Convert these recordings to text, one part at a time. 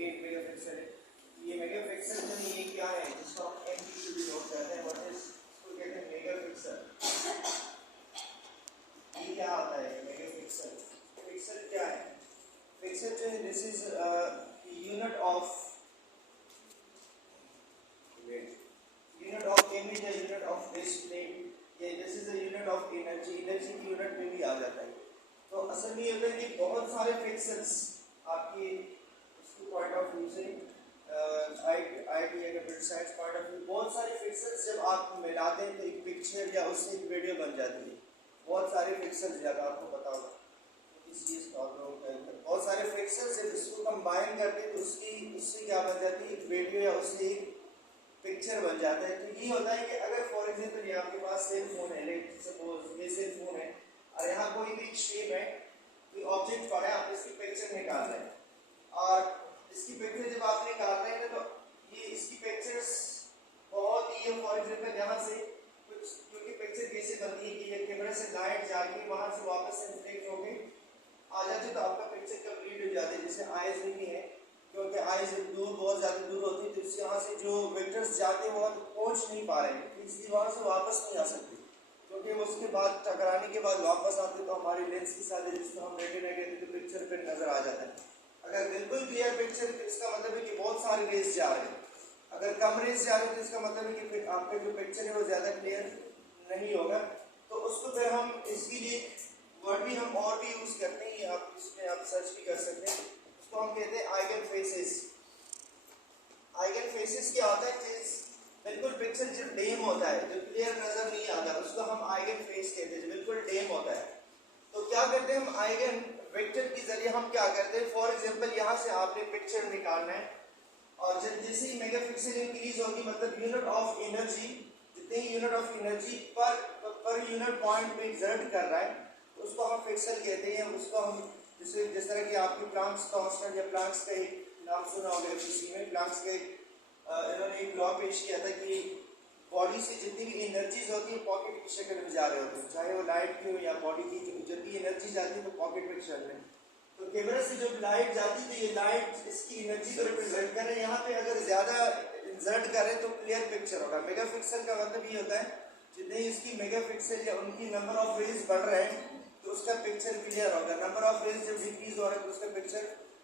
8 megapixel है। ये megapixel में ये क्या है जिसको हम एमपी भी नोट करते हैं, व्हाट इज इसको कहते हैं मेगापिक्सल। ये क्या आता है मेगापिक्सल? पिक्सल क्या है? पिक्सल जो है this is unit of image या यूनिट ऑफ डिस्प्ले, ये this is a unit of energy, energy की यूनिट में भी आ जाता है। तो असल में ये होता है कि बहुत सारे पिक्सल्स आपकी उसकी पॉइंट ऑफ व्यू से आईटी या computer science point of view, बहुत सारे पिक्सल्स जब आप मिलाते हैं तो एक पिक्चर या उससे एक वीडियो बन जाती है। बहुत सारे पिक्सल्स जब आपको पता होगा बहुत सारे पिक्सल्स जब इसको कंबाइन करते हैं तो उससे क्या बन जाती है, एक वीडियो या उससे एक पिक्चर बन जाता है। तो ये होता है कि अगर फॉर एग्जांपल ये आपके पास सेल फोन है, लेट सपोज ये सेल फोन है और यहाँ कोई भी शेप है, कोई ऑब्जेक्ट पड़ा है, आप इसकी पिक्चर निकाल रहे हैं और इसकी पिक्चर जब आप निकाल रहे हैं तो ये इसकी पिक्चर्स बहुत ही फॉर एग्जांपल यहाँ से कुछ, क्योंकि पिक्चर कैसे बनती है कि ये कैमरा से लाइट जाके वहाँ से वापस रिफ्लेक्ट होके आ जाती है तो आपका पिक्चर कंप्लीट हो जाता है। जैसे आइज में भी है, क्योंकि आइज दूर बहुत ज़्यादा दूर होती है तो इससे यहाँ से जो वेक्टर्स जाते हैं वो पहुँच नहीं पा रहे हैं, इसलिए वहाँ से वापस नहीं आ सकते, क्योंकि वो उसके बाद टकराने के बाद वापस आते तो हमारी लेंस के साथ जिसको हम रेटिना कहते हैं तो पिक्चर पर नजर आ जाता है। अगर बिल्कुल क्लियर पिक्चर तो इसका मतलब है कि बहुत सारे रेस जा रहे हैं, अगर कम रेस जा रहे हैं तो इसका मतलब है कि आपका जो पिक्चर है वो ज़्यादा क्लियर नहीं होगा। तो उसको फिर हम इसके लिए वर्ड भी हम और भी यूज़ करते हैं, आप इसमें आप सर्च भी कर सकते हैं, उसको हम कहते हैं आइगन फेसेस। आइगन फेसेस क्या होता है? जिस बिल्कुल पिक्चर जो डेम होता है, जो क्लियर नजर नहीं आता, उसको हम आइगन फेस कहते हैं, जो बिल्कुल डेम होता है। तो क्या करते हैं हम आइगन वेक्टर के जरिए हम क्या करते हैं, फॉर एग्जांपल यहाँ से आपने पिक्चर निकालना है और जब जैसे ही मेगापिक्सल इंक्रीज होगी मतलब यूनिट ऑफ एनर्जी, जितनी unit of energy per unit point पे एक्सर्ट कर रहा है उसको हम पिक्सल कहते हैं। उसको हम जैसे जिस तरह की आपकी प्लांक्स कांस्टेंट या प्लांक्स का एक नाम सुना होगा किसी में, प्लांक्स का इन्होंने एक लॉ पेश किया था कि बॉडी से जितनी भी एनर्जीज होती है पॉकेट की शक्ल में जा रहे होते हैं, चाहे वो लाइट की हो या बॉडी की, जब भी एनर्जी जाती है तो पॉकेट में चल रहे हैं। तो कैमरा से जब लाइट जाती है तो ये लाइट इसकी एनर्जी को रिप्रेजेंट कर रहे हैं। यहाँ पे अगर ज्यादा इंसर्ट करें तो क्लियर पिक्चर होगा। मेगापिक्सल का मतलब ये होता है जितने इसकी मेगापिक्सल या उनकी नंबर ऑफ रेज बढ़ रहे हैं तो उसका पिक्चर क्लियर होगा, नंबर ऑफ रेज जब डिक्रीज हो रहा है तो उसका पिक्चर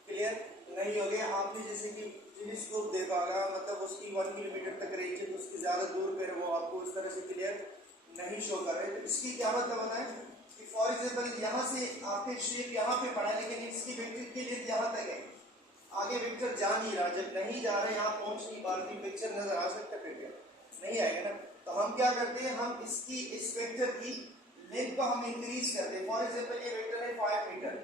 क्लियर नहीं हो गया। आपने जैसे कि टेलीस्कोप देखा होगा, मतलब उसकी 1 किलोमीटर तक रेंज है तो उसकी ज़्यादा दूर पर वो आपको इस तरह से क्लियर नहीं शो कर रहे। तो इसकी क्या मतलब होता है कि फॉर एग्जाम्पल यहाँ से आपके शेप यहाँ पे पड़ा है लेकिन इसकी वेक्टर के लिए यहाँ तक है, आगे वेक्टर जा नहीं रहा, जब नहीं जा रहा यहाँ पहुँच नहीं पा रही पिक्चर नजर आ सकता है, फिर नहीं आएगा ना। तो हम क्या करते हैं, हम इसकी इस वेक्टर की लेंथ को हम इंक्रीज करते हैं। फॉर एग्जांपल ये वेक्टर है 5 मीटर,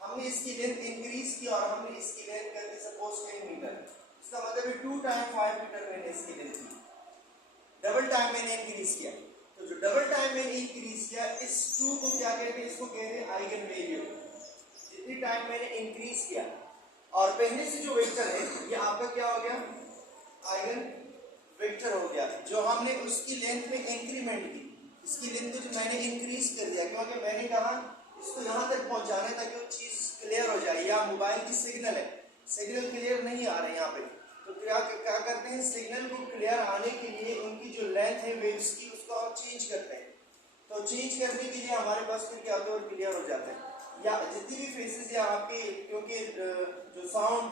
हमने इसकी लेंथ इंक्रीज की और हमने इसकी लेंथ कर दी सपोज 10 मीटर, इसका मतलब है 2 टाइम 5 मीटर मैंने इसकी लेंथ की, डबल टाइम मैंने इंक्रीज किया। तो जो डबल टाइम मैंने इंक्रीज किया इस 2 को क्या कहते हैं, इसको कहते हैं आइगन वैल्यू। जितनी टाइम मैंने इंक्रीज किया और पहले से जो वेक्टर है ये आपका क्या हो गया, आइगन वेक्टर हो गया, जो हमने उसकी लेंथ में इंक्रीमेंट की, इसकी लेंथ को जो मैंने इंक्रीज कर दिया क्योंकि मैंने कहा इसको यहाँ तक पहुँचाना है ताकि वो चीज़ क्लियर हो जाए। या मोबाइल की सिग्नल है, सिग्नल क्लियर नहीं आ रहे यहाँ पे, तो क्या करते हैं, सिग्नल को क्लियर आने के लिए उनकी जो लेंथ है वेव्स की उसको हम चेंज करते हैं। तो चेंज करने के लिए हमारे पास फिर क्या होता है और क्लियर हो जाता है। या जितनी भी फेसेस या आपके, क्योंकि जो साउंड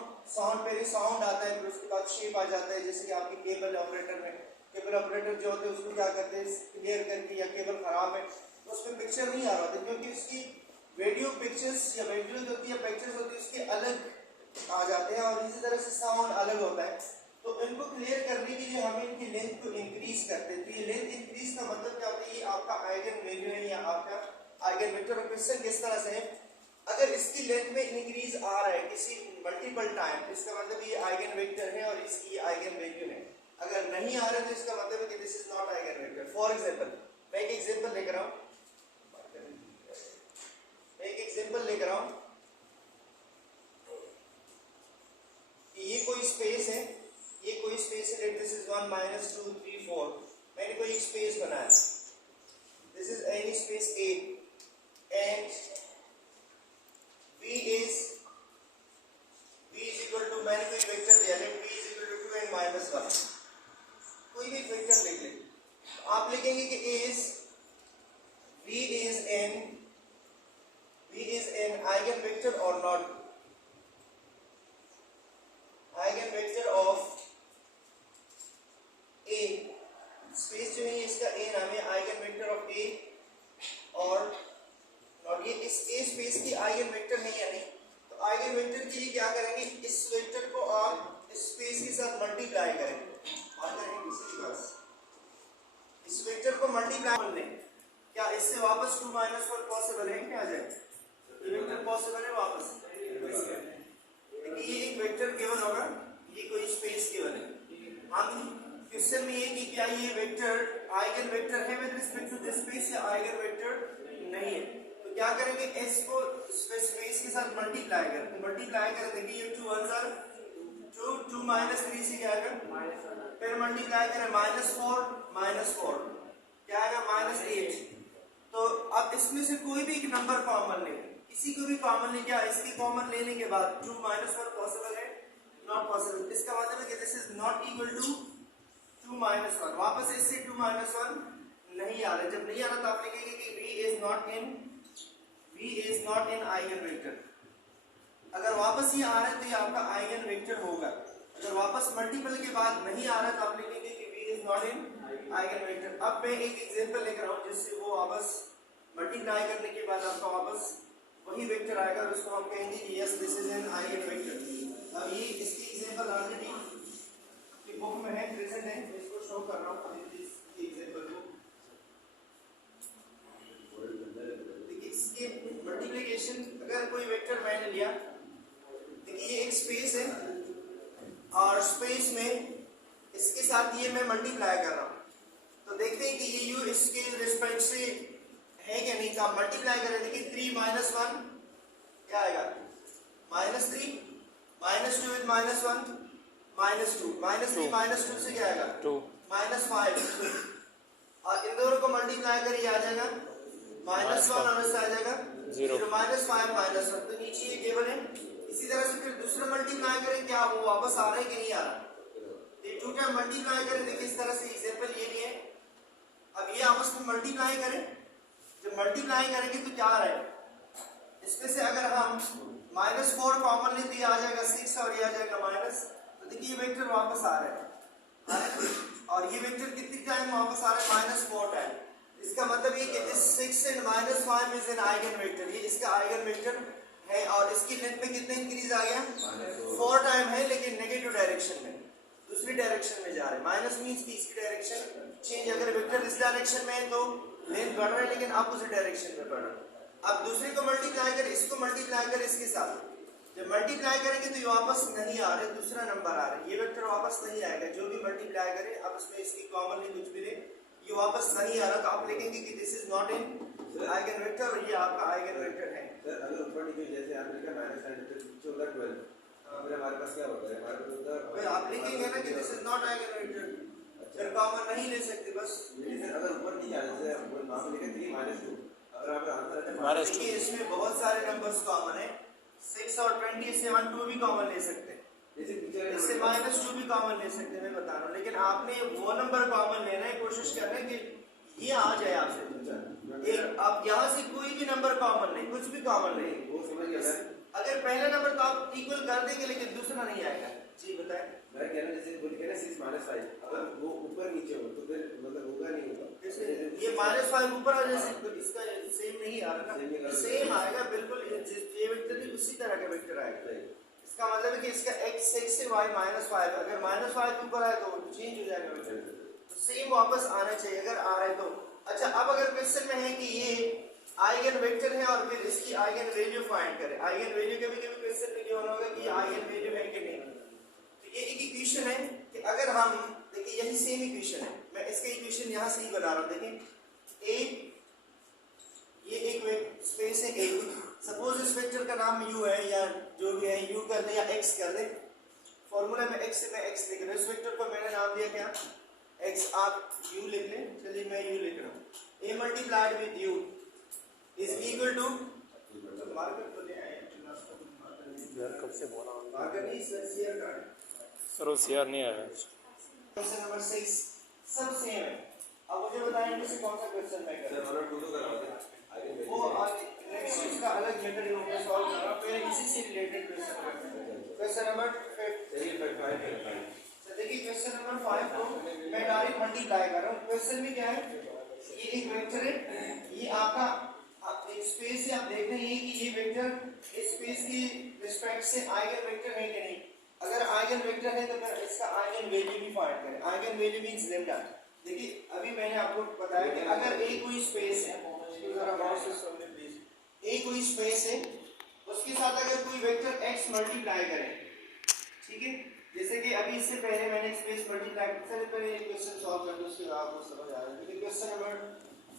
पहले साउंड आता है फिर उसके बाद शेप आ जाता है, जैसे कि आपके केबल ऑपरेटर में, केबल ऑपरेटर जो होते हैं उसको क्या करते हैं क्लियर करके, या केबल खराब है तो उसमें पिक्चर नहीं आ रहा था क्योंकि उसकी वीडियो पिक्चर्स या वीडियो जो होती है पिक्चर्स होती है उसके अलग आ जाते हैं और इसी तरह से साउंड अलग होता है। तो इनको क्लियर करने के लिए हम इनकी लेंथ को इंक्रीज करते हैं। तो ये लेंथ इंक्रीज का मतलब क्या होता है, ये आपका आइगन वैल्यू है या आपका आइगन वेक्टर। और क्वेश्चन किस तरह से है, अगर इसकी लेंथ में इंक्रीज आ रहा है किसी मल्टीपल टाइम, इसका मतलब ये आइगन वेक्टर है और इसकी आइगन वैल्यू है। अगर नहीं आ रहा है तो इसका मतलब है कि this is not eigen vector. For example मैं एक एग्जांपल लेकर आऊं, ये कोई स्पेस है, लेट दिस इज 1 -2 3 4, मैंने कोई स्पेस बनाया, this is any space A and B is equal to, मैंने पर कोई भी वेक्टर लिख लें, आप लिखेंगे कि V is an eigenvector or not, eigenvector of A, space जो है इसका A नाम है, eigenvector of A और नॉट, ये इस A स्पेस की eigenvector है या नहीं। तो eigenvector के लिए क्या करेंगे, इस वेक्टर को आप इस स्पेस के साथ मल्टीप्लाई करेंगे, इस वेक्टर को मल्टीप्लाई कर लें। क्या इससे वापस 2 - 1 पॉसिबल है, क्या आ जाए, ये वेक्टर पॉसिबल है वापस। ये एक वेक्टर गिवन होगा, ये कोई स्पेस गिवन है, हम क्वेश्चन में ये कि क्या ये वेक्टर आइगन वेक्टर है with respect to this space या आइगन वेक्टर नहीं है। तो क्या करेंगे, s को स्पेस के साथ मल्टीप्लाई करें, मल्टीप्लाई करें, देखिए ये 2 1 2 2 - 3 से क्या आएगा, फिर मल्टीप्लाई करें -4 -4 क्या आएगा -8। तो अब इसमें से कोई भी एक नंबर कॉमन ले, किसी को भी कॉमन ले, क्या इसके कॉमन लेने के बाद 2 - 1 पॉसिबल है, नॉट पॉसिबल। इसका मतलब है कि this is not equal to 2 - 1, वापस इससे 2 - 1 नहीं आ रहा। जब नहीं आ रहा तो आप लिखेंगे कि V is not in eigenvector। अगर वापस ये आ रहा है तो ये आपका आइगन वेक्टर होगा। अगर वापस मल्टीपल के बाद नहीं आ रहा तो आप लिखेंगे कि V is not in eigenvector। अब मैं एक एग्जांपल लेकर आऊं जिससे वो वापस मल्टीप्लाई करने के बाद आपका वापस वही वेक्टर आएगा और उसको हम कहेंगे कि yes this is an eigenvector। अब ये इसकी एग्जांपल ऑलरेडी बुक में है, प्रेजेंट है, इसको शो कर रहा हूं इस एग्जांपल को। देखिए इसके मल्टीप्लिकेशन, अगर कोई वेक्टर मैंने लिया, देखिए ये एक स्पेस है और स्पेस में इसके साथ ये मैं मल्टीप्लाई कर रहा हूं, तो देखते हैं कि ये u इसके रिस्पेक्ट से है क्या नहीं। तो मल्टीप्लाई करें, देखिए 3 - 1 क्या आएगा, -3 -2 with -1 -2 -3 -2 से क्या आएगा 2 -5 और इन दोनों को मल्टीप्लाई करिए आ जाएगा -1 और इससे आ जाएगा 0 -5 -1। तो नीचे ये गिवन है। इसी तरह से फिर दूसरा मल्टीप्लाई करें, क्या वो वापस आ रहा है कि नहीं आ रहा, ये 2 टाइम मल्टीप्लाई करें। देखिए इस तरह से एग्जांपल ये भी है। अब ये आपस में मल्टीप्लाई करें, जब मल्टीप्लाई करेंगे तो क्या आ रहा है, इसमें से अगर हम -4 कॉमन लें तो ये आ जाएगा 6 और ये आ जाएगा माइनस। तो देखिए ये वेक्टर वापस आ रहा है और ये वेक्टर कितनी टाइम वापस आ रहा है, -4 टाइम। इसका मतलब ये कि this 6 and -5 is an eigen vector, ये इसका आइगन वेक्टर है और इसकी लेंथ में कितना इंक्रीज आ गया, 4 टाइम है, लेकिन नेगेटिव डायरेक्शन में, दूसरी डायरेक्शन में जा रहे हैं। माइनस मींस की इसकी डायरेक्शन चेंज, अगर वेक्टर इस डायरेक्शन में है तो लेंथ बढ़ रहा है लेकिन अपोजिट डायरेक्शन में बढ़ रहा है। अब दूसरे को मल्टीप्लाई कर, इसको मल्टीप्लाई कर इसके साथ, जब मल्टीप्लाई करेंगे तो ये वापस नहीं आ रहे, दूसरा नंबर आ रहा है, ये वेक्टर वापस नहीं आएगा। जो भी मल्टीप्लाई करें, अब इसमें इसकी कॉमनली कुछ भी ले, ये वापस नहीं आ रहा, तो आप लिखेंगे कि this is not in eigen vector और ये आपका आइगन वेक्टर है। सर अगर ऊपर नीचे जैसे आपने लिखा -9 तो नीचे होगा 12, फिर हमारे पास क्या होता है, हमारे पास होता है फिर आप लिखेंगे ना कि this is not eigen vector, फिर कॉमन नहीं ले सकते बस। लेकिन अगर ऊपर नीचे जैसे हम नाम लिखे 3 - 2, अगर आप आंसर है देखिए इसमें बहुत सारे नंबर्स कॉमन है, 6 और 20 से हम 2 भी कॉमन ले सकते हैं, इससे -2 भी कॉमन ले सकते हैं, मैं बता रहा हूँ। लेकिन आपने वो नंबर कॉमन लेना है, कोशिश कर रहे हैं कि ये आ जाए आपसे एक। आप यहाँ से कोई भी नंबर कॉमन नहीं, कुछ भी कॉमन नहीं, वो समझ गया। अगर पहला नंबर तो आप इक्वल कर देंगे लेकिन दूसरा नहीं आएगा। जी बताएं। मैं कह रहा जैसे बोल के ना 6 - 5, अगर वो ऊपर नीचे हो तो फिर मतलब होगा नहीं होगा, ये -5 ऊपर आ जाए तो इसका सेम नहीं आ रहा ना, सेम आएगा बिल्कुल, ये वेक्टर भी उसी तरह का वेक्टर आएगा। इसका मतलब है कि इसका x 6 से y -5, अगर -5 ऊपर आए तो चेंज हो जाएगा वेक्टर, तो सेम वापस आना चाहिए अगर आ रहा है तो। अच्छा, अब अगर क्वेश्चन में है कि ये आइगन वेक्टर है और फिर इसकी आइगन वैल्यू फाइंड करें, आइगन वैल्यू कभी कभी क्वेश्चन में क्या होगा कि आइगन वैल्यू है कि नहीं। तो ये एक इक्वेशन है कि अगर हम देखिए यही सेम इक्वेशन है, मैं इसका इक्वेशन यहाँ से ही बना रहा हूँ। देखिए ए, ये एक स्पेस है ए, सपोज इस वेक्टर का नाम u है या जो भी है, u कर दे या x कर दे, फॉर्मूला में x से मैं x लिख रहा हूँ, इस वेक्टर को मैंने नाम दिया क्या x, आप u लिख लें। चलिए मैं u लिख रहा हूँ, a multiplied with u is equal to, marker तो ले आए यार कब से बोला मार्कर नहीं सर, शेयर कार्ड सर, वो शेयर नहीं आया। क्वेश्चन नंबर 6 सब सेम है। अब मुझे बताएं इनमें से कौन सा क्वेश्चन मैं सर करूं। हमारा 2 तो करवा दे आगे वो आगे नेक्स्ट इसका अलग मेथड में सॉल्व कर रहा हूं, पहले इसी से रिलेटेड क्वेश्चन करते हैं। क्वेश्चन नंबर 5 चलिए 5 है। तो देखिए क्वेश्चन नंबर 5 को मैं डायरेक्ट मल्टीप्लाई कर रहा हूं। क्वेश्चन में क्या है, ये एक वेक्टर है, ये आपका आप एक स्पेस से आप देख रहे हैं कि ये वेक्टर इस स्पेस की रिस्पेक्ट से आइगन वेक्टर है कि नहीं। अगर आइगन वेक्टर है तो फिर इसका आइगन वैल्यू भी फाइंड करें। Eigen value means lambda. देखिए अभी मैंने आपको बताया कि अगर ए कोई स्पेस है, जरा माउस से सुनिए प्लीज, ए कोई स्पेस है, उसके साथ अगर कोई वेक्टर x मल्टीप्लाई करें, ठीक है, जैसे कि अभी इससे पहले मैंने स्पेस मल्टीप्लाई से पहले एक क्वेश्चन सॉल्व कर दो, उसके बाद आपको समझ आ जाएगा। तो क्वेश्चन नंबर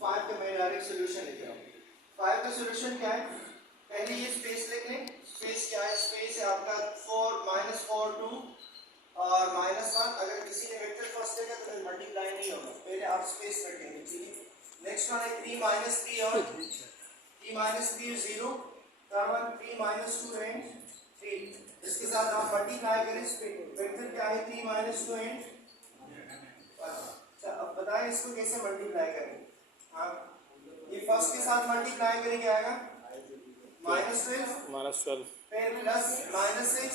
5 का मैं डायरेक्ट सॉल्यूशन लिख रहा हूं। 5 का सॉल्यूशन क्या है, पहले ये स्पेस लिख लें। स्पेस क्या है, स्पेस है आपका 4 -4 2 और -1। अगर किसी ने वेक्टर फर्स्ट लेगा तो मल्टीप्लाई नहीं होगा, पहले आप स्पेस रखेंगे, ठीक है। नेक्स्ट वन है 3 -3 और 3 -3 0, थर्ड वन 3 -2 एंड 3। इसके साथ आप मल्टीप्लाई करें, वेक्टर क्या है 3 -2 एंड 1। अच्छा अब बताएं इसको कैसे मल्टीप्लाई करें। हाँ ये फर्स्ट के साथ मल्टीप्लाई करें क्या आएगा, -12 फिर प्लस -6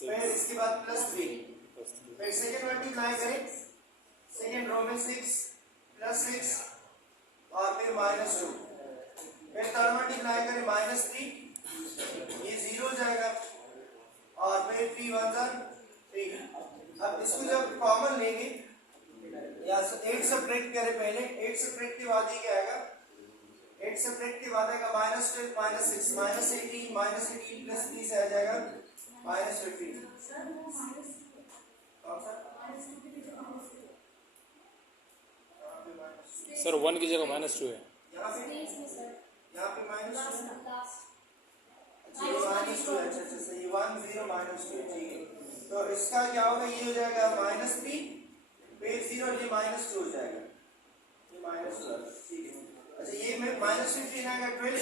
फिर इसके बाद +3 फिर सेकंड मल्टीप्लाई करें, सेकंड रो में 6 +6 और फिर -2 फिर थर्ड मल्टीप्लाई करें -3 ये 0 हो जाएगा और फिर 3 1 3। अब इसको जब कॉमन लेंगे या 8 सब्ट्रैक्ट करें, पहले 8 सब्ट्रैक्ट के बाद ये क्या आएगा, 8 सब्ट्रैक्ट के बाद आएगा -12 -6 -18 प्लस 30 आ जाएगा -15। कौन सा सर 1 की जगह -2 है। यहाँ पे -2 अच्छा ये -2 अच्छा अच्छा सही 1 0 -2 ठीक है। तो इसका क्या होगा, ये हो जाएगा -3 फिर 0 ये -2 हो जाएगा, ये -2 ठीक है। अच्छा ये में -15 आएगा 12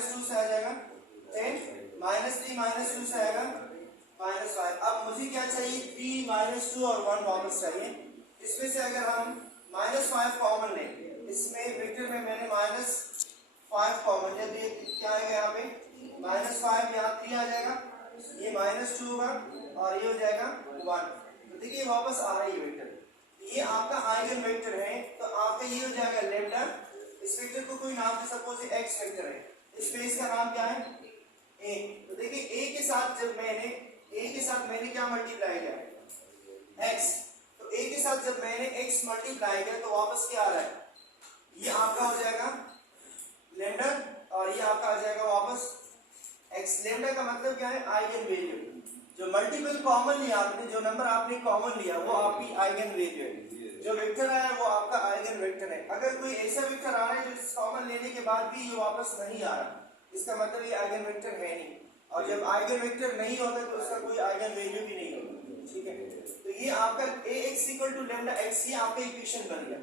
-2 से आ जाएगा 10 -3 -2 से आएगा -5। अब मुझे क्या चाहिए 3 -2 और 1 वापस चाहिए। इसमें से अगर हम -5 कॉमन लें, इसमें वेक्टर में मैंने -5 कॉमन लिया तो ये क्या आएगा, यहाँ पे -5 यहाँ 3 आ जाएगा, ये -2 होगा और ये हो जाएगा 1। तो देखिए वापस आ रही है वेक्टर, ये आपका आइगन वेक्टर है। तो आपका ये हो जाएगा लैम्डा। इस वेक्टर को कोई नाम दे, सपोज ये x वेक्टर है, इस स्पेस का नाम क्या है a। तो देखिए a के साथ जब मैंने क्या मल्टीप्लाई किया x, तो a के साथ जब मैंने x मल्टीप्लाई किया तो वापस क्या आ रहा है, ये आपका हो जाएगा लैम्डा और ये आपका आ जाएगा वापस x। लैम्डा का मतलब क्या है, आइगन वैल्यू। जो मल्टीपल कॉमन लिया आपने, जो नंबर आपने कॉमन लिया वो आपकी आइगन वैल्यू है। जो वेक्टर आया वो आपका आइगन वेक्टर है। अगर कोई ऐसा वेक्टर आ रहा है जो कॉमन लेने के बाद भी ये वापस नहीं आ रहा, इसका मतलब ये आइगन वेक्टर है नहीं। और जब आइगन वेक्टर नहीं होता तो उसका कोई आइगन वैल्यू भी नहीं होगा, ठीक है। तो ये आपका ax = λx, ये आपका इक्वेशन बन गया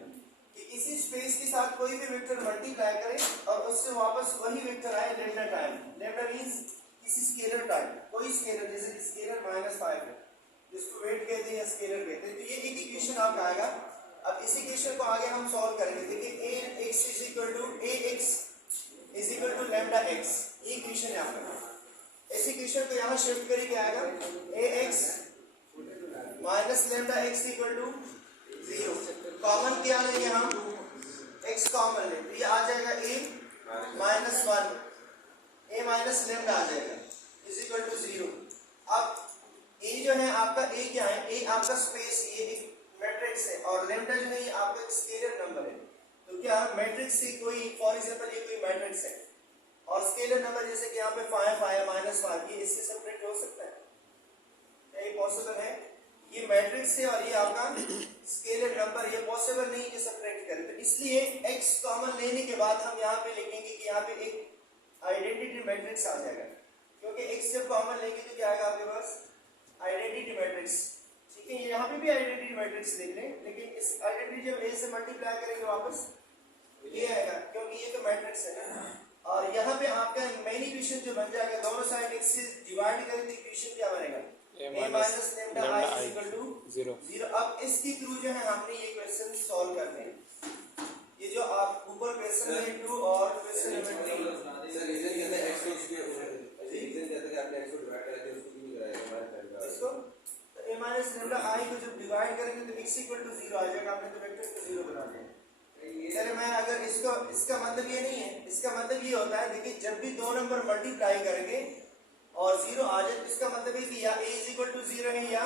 कि किसी स्पेस के साथ कोई भी वेक्टर मल्टीप्लाई करें और उससे वापस वही वेक्टर आए लैम्डा टाइम। लैम्डा मींस किसी स्केलर टाइम, कोई स्केलर, जैसे स्केलर -5 है जिसको वेट कहते हैं या स्केलर कहते हैं। तो ये एक इक्वेशन आपका आएगा। अब इस इक्वेशन को आगे हम सॉल्व करेंगे। देखिए ax = λx, ये इक्वेशन है आपका। इस इक्वेशन को यहाँ शिफ्ट करें क्या आएगा, ax - λx = 0। कॉमन क्या लेंगे हम, x कॉमन लें तो ये आ जाएगा a -1 a - λ आ जाएगा = 0। अब a जो है आपका a क्या है, a आपका स्पेस, ये एक मैट्रिक्स है और लैम्डा जो है ये आपका एक स्केलर नंबर है। तो क्या मैट्रिक्स से कोई, फॉर एग्जांपल ये कोई मैट्रिक्स है और स्केलर नंबर जैसे कि यहाँ पे 5 आया -5, ये इससे सेपरेट हो सकता है, क्या ये पॉसिबल है? ये मैट्रिक्स है और ये आपका स्केलर नंबर, ये पॉसिबल नहीं कि सेपरेट करें। तो इसलिए x कॉमन लेने के बाद हम यहाँ पे लिखेंगे कि यहाँ पे एक आइडेंटिटी मैट्रिक्स आ जाएगा, क्योंकि x जब कॉमन लेंगे तो क्या आएगा आपके पास, आइडेंटिटी मैट्रिक्स। ठीक है, यहाँ पे भी आइडेंटिटी मैट्रिक्स लिख लें, लेकिन इस आइडेंटिटी जब a से मल्टीप्लाई करेंगे वापस ये आएगा, क्योंकि ये तो मैट्रिक्स है ना। और यहाँ पे आपका मेन इक्वेशन जो बन जाएगा, दोनों साइड x से डिवाइड करें तो इक्वेशन क्या बनेगा, A a minus minus lambda I lambda is I equal to 0. 0। अब इसके थ्रू जो है हमने ये क्वेश्चन सॉल्व करने हैं। ये जो आप ऊपर क्वेश्चन नंबर 2 और क्वेश्चन नंबर 3 सर रीजन कहते हैं x को उसके रीजन कहते हैं कि आपने x को डिवाइड करा दिया उसको क्यों नहीं कराया हमारे फ्रेंड का इसको तो a minus lambda I को जब डिवाइड करेंगे तो x equal to 0 आ जाएगा। आपने तो वेक्टर को 0 बना दिया। सर मैं अगर इसको इसका मतलब ये नहीं है, इसका मतलब ये होता है देखिए जब भी दो नंबर मल्टीप्लाई करेंगे और 0 आ जाए तो इसका मतलब है कि या a is equal to 0 है या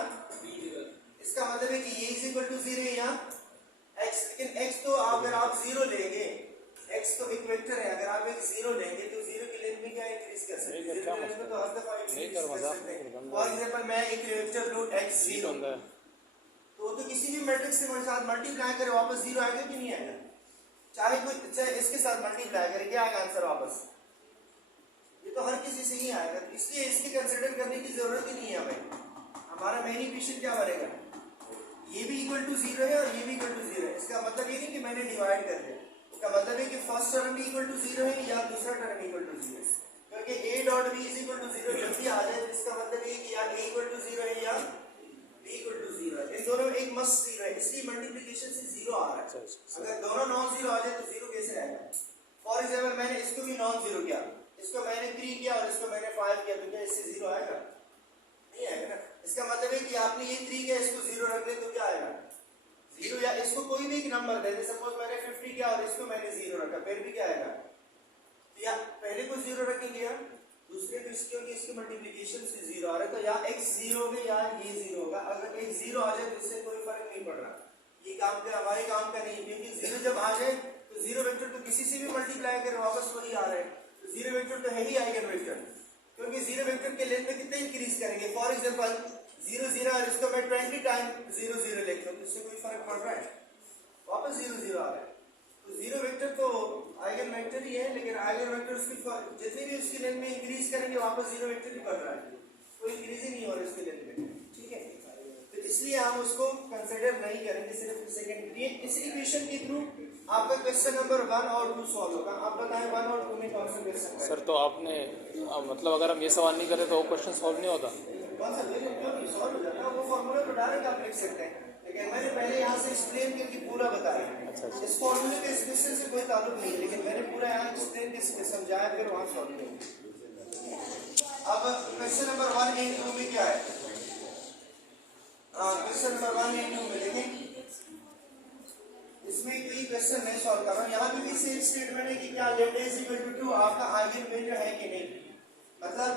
इसका मतलब है कि a is equal to 0 है या x। लेकिन x तो अगर आप 0 लेंगे, x तो एक वेक्टर है, अगर आप एक 0 लेंगे तो 0 की लेंथ में क्या इंक्रीज कर सकते हैं? 0 की लेंथ में तो हर दफा इंक्रीज कर सकते हैं। फॉर एग्जांपल मैं एक वेक्टर लूं x0 तो किसी भी मैट्रिक्स के साथ मल्टीप्लाई करें वापस 0 आएगा कि नहीं आएगा? चाहे इसके साथ मल्टीप्लाई करें क्या आएगा आंसर वापस? ये तो हर किसी से ही आएगा। तो इसलिए इसके कंसीडर करने की जरूरत ही नहीं है हमें। हमारा मेन इक्वेशन क्या बनेगा? ये भी इक्वल टू 0 है और ये भी इक्वल टू 0 है। इसका मतलब ये नहीं कि मैंने डिवाइड कर दिया, इसका मतलब है कि फर्स्ट टर्म भी इक्वल टू 0 है या दूसरा टर्म इक्वल टू 0 है। क्योंकि a dot b is equal to 0 जब भी आ जाए तो इसका मतलब ये कि या a इक्वल टू 0 है या b इक्वल टू 0 है। इन दोनों में एक मस्ट 0 है, इसलिए मल्टीप्लिकेशन से 0 आ रहा है। अगर दोनों नॉन 0 आ जाए तो 0 कैसे आएगा? फॉर एग्जांपल मैंने इसको भी नॉन 0 किया, इसको मैंने 3 किया और इसको मैंने 5 किया, तो क्या इससे 0 आएगा? नहीं आएगा ना। इसका मतलब है कि आपने ये 3 किया इसको 0 रख ले तो क्या आएगा? 0। या इसको कोई भी एक नंबर दे दे, सपोज मैंने 50 किया और इसको मैंने 0 रखा, फिर भी क्या आएगा? तो या पहले को 0 रखेंगे या दूसरे को इसकी होगी, इसकी मल्टीप्लिकेशन से 0 आ रहा है तो या x 0 होगा या ये 0 होगा। अगर x 0 आ जाए तो इससे कोई फर्क नहीं पड़ रहा, ये काम का हमारे काम का नहीं है। क्योंकि 0 जब आ जाए तो 0 वेक्टर तो किसी से भी मल्टीप्लाई करें वापस वही आ रहा है। तो 0 वेक्टर तो है ही आइगन वेक्टर, क्योंकि 0 वेक्टर के लेंथ में कितना इंक्रीज करेंगे? फॉर एग्जांपल 0 0 और इसको मैं 20 टाइम 0 0 लिखता हूं तो इससे कोई फर्क पड़ रहा है? वापस 0 0 आ रहा है। तो 0 वेक्टर तो आइगन वेक्टर ही है, लेकिन आइगन वेक्टर उसकी जितनी भी उसकी लेंथ में इंक्रीज करेंगे वापस 0 वेक्टर ही पड़ रहा है, कोई इंक्रीज ही नहीं हो रहा है उसकी लेंथ में। ठीक है, तो इसलिए हम उसको कंसीडर नहीं करेंगे, सिर्फ सेकंड। ये इस इक्वेशन के थ्रू आपका क्वेश्चन नंबर 1 और 2 सॉल्व होगा। आप बताएं 1 और 2 में कौन सा क्वेश्चन है? सर तो आपने मतलब अगर हम ये सवाल नहीं करें तो वो क्वेश्चन सॉल्व नहीं होता? कौन सा सॉल्व हो जाता है? वो फॉर्मूला तो डायरेक्ट आप लिख सकते हैं, लेकिन मैंने पहले यहाँ से एक्सप्लेन करके पूरा बताया। इस फॉर्मूले के इस क्वेश्चन से कोई ताल्लुक नहीं है, लेकिन मैंने पूरा यहाँ एक्सप्लेन करके समझाया, फिर वहाँ सॉल्व किया। अब क्वेश्चन नंबर 1 एंड 2 में क्या है? क्वेश्चन नंबर 1 एंड 2 में देखें, इसमें कोई क्वेश्चन नहीं सॉल्व कर रहा हूं। यहाँ पे भी सेम स्टेटमेंट है कि क्या लैम्डा इज इक्वल टू 2 आपका आइगन वैल्यू है कि नहीं। मतलब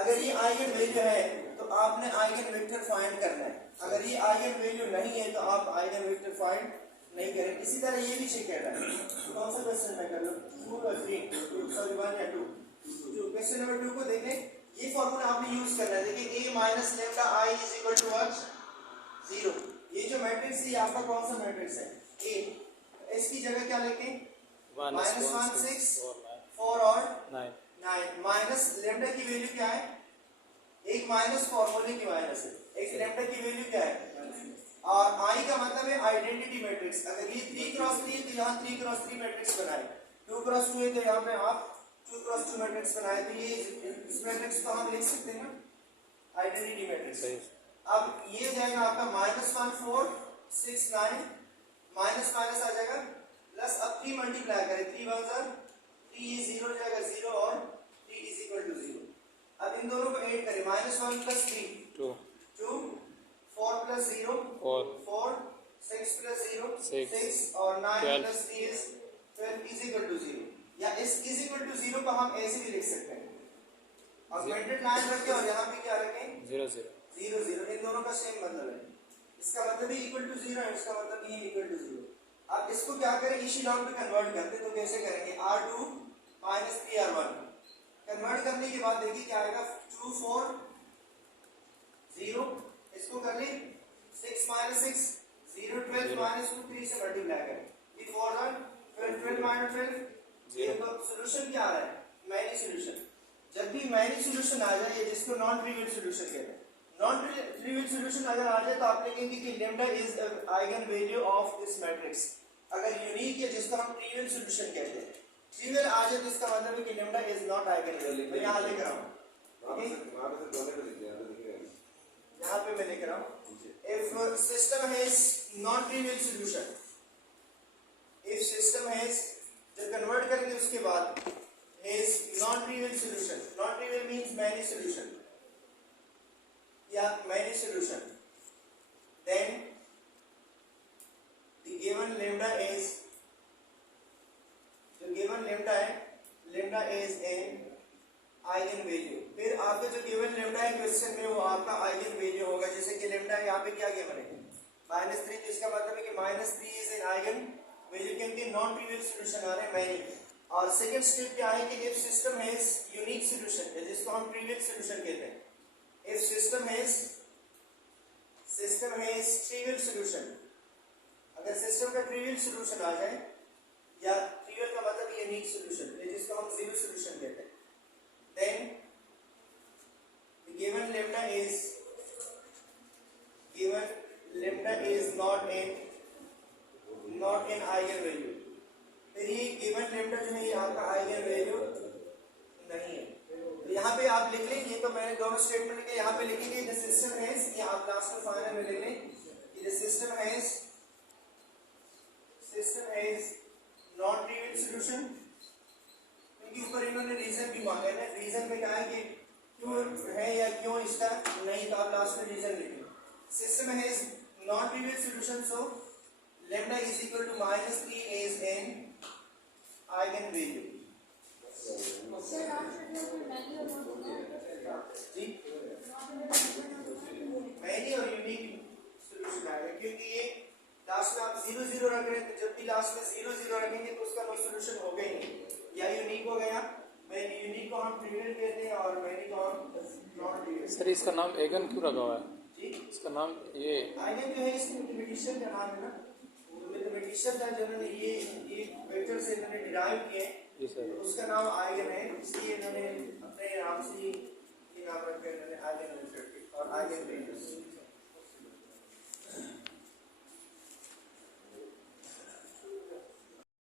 अगर ये आइगन वैल्यू है तो आपने आइगन वेक्टर फाइंड करना है, अगर ये आइगन वैल्यू नहीं है तो आप आइगन वेक्टर फाइंड नहीं करें। इसी तरह ये भी चेक कर रहा है। कौन सा क्वेश्चन मैं कर लूं? 2 और 3, सॉरी 1 या 2। जो क्वेश्चन नंबर 2 को देखें, ये फॉर्मूला आपने यूज करना है। देखिए a minus lambda i is equal to what? 0। ये जो मैट्रिक्स है आपका कौन सा मैट्रिक्स है? a। इसकी जगह क्या लेंगे? -1 6 4 और 9। माइनस लैम्डा की वैल्यू क्या है? एक माइनस फॉर्मूले की माइनस है, एक लैम्डा की वैल्यू क्या है? और i का मतलब है आइडेंटिटी मैट्रिक्स। अगर ये 3x3 है तो यहाँ 3x3 मैट्रिक्स बनाए, 2x2 है तो यहाँ पे आप 2x2 मैट्रिक्स बनाए। तो ये इस मैट्रिक्स को हम लिख सकते हैं आइडेंटिटी मैट्रिक्स। अब ये जाएगा आपका -1 4 6 9, माइनस माइनस आ जाएगा प्लस। अब 3 मल्टीप्लाई करें, 3 1 3, ये 0 हो जाएगा 0 और 3 इज इक्वल टू 0। अब इन दोनों को ऐड करें, -1 प्लस 3 2, 4 प्लस 0 4, 6 प्लस 0 6 और 9 plus 3 is 12 is equal to 0। या इस इज इक्वल टू 0 को हम ऐसे भी लिख सकते हैं, ऑगमेंटेड लाइन रखें और यहाँ पे क्या रखें? 0 0 0 0। इन दोनों का सेम मतलब है, इसका मतलब भी इक्वल टू 0 है, इसका मतलब ये इक्वल टू 0। अब इसको क्या करें? इशेलॉन में कन्वर्ट करते तो कैसे करेंगे? r2 माइनस 3r1 कन्वर्ट करने के बाद देखिए क्या आएगा? 2 4 0, इसको कर ले 6 माइनस 6 0 12 माइनस 2 3 से मल्टीप्लाई करें, 3 4 12 12 माइनस 12 ये तो सॉल्यूशन क्या आ रहा है? Many solution. जब भी मैनी सॉल्यूशन आ जाए, जिसको नॉन ट्रिवियल सॉल्यूशन कहते हैं, नॉन ट्रिवियल सॉल्यूशन अगर आ जाए तो आप लिखेंगे कि lambda is eigen value of this matrix. अगर यूनिक है जिसको हम ट्रिवियल सॉल्यूशन कहते हैं, ट्रिवियल आ जाए तो इसका मतलब है कि lambda is not eigen value. मैं यहां लिख रहा हूं, ओके? यहाँ पे मैं लिख रहा हूँ if system has non trivial solution, if system has, जब कन्वर्ट करेंगे उसके बाद has non trivial solution, non trivial means many solution या many solution, then the given lambda is, जो गिवन लैम्डा है, lambda is an eigen value. फिर आपका जो गिवन लैम्डा है क्वेश्चन में वो आपका आइगन वैल्यू होगा। जैसे कि लैम्डा यहाँ पे क्या गिवन है -3, तो इसका मतलब है कि -3 इज एन आइगन वैल्यू, क्योंकि नॉन ट्रिवियल सॉल्यूशन आ रहे हैं मैनी। और सेकंड स्टेप क्या है कि if system has unique solution, जिसको हम ट्रिवियल सॉल्यूशन कहते हैं, if system has trivial solution, अगर सिस्टम का ट्रिवियल सॉल्यूशन आ जाए, या ट्रिवियल का मतलब यूनिक सॉल्यूशन, जिसको हम जीरो सॉल्यूशन कहते हैं, then the given lambda is not an eigen value। फिर ये given lambda जो है ये आपका eigen value नहीं है। तो यहाँ पे आप लिख लें, ये तो मैंने दोनों स्टेटमेंट लिखे, यहाँ पे लिखेंगे the system has, ये आप लास्ट में फाइनल में लिख लें कि the system has non trivial solution, क्योंकि ऊपर इन्होंने रीजन भी मांगा है ना, रीजन में कहा है कि क्यों है या क्यों इसका नहीं, तो आप लास्ट में रीजन लिखें। System has non trivial solution, so lambda is equal to -3 is an eigen value. जी मैनी और यूनिक सॉल्यूशन आएगा, क्योंकि ये लास्ट में आप 0 0 रख रहे हैं, तो जब भी लास्ट में 0 0 रखेंगे तो उसका कोई सॉल्यूशन होगा ही नहीं। या यूनिक हो गया, मैनी यूनिक को हम ट्रिवियल कहते हैं और मैनी को हम नॉन ट्रिवियल। सर इसका नाम एगन क्यों रखा हुआ है? जी इसका नाम ये आइगन जो है इसके मैथमेटिशियन का नाम है ना, मैथमेटिशियन था जिन्होंने ये वेक्टर से इन्होंने डिराइव किए, जी सर, उसका नाम आइगन है, इसलिए इन्होंने अपने नाम से ये नाम रखा है, इन्होंने आइगन और आइगन वैल्यूज।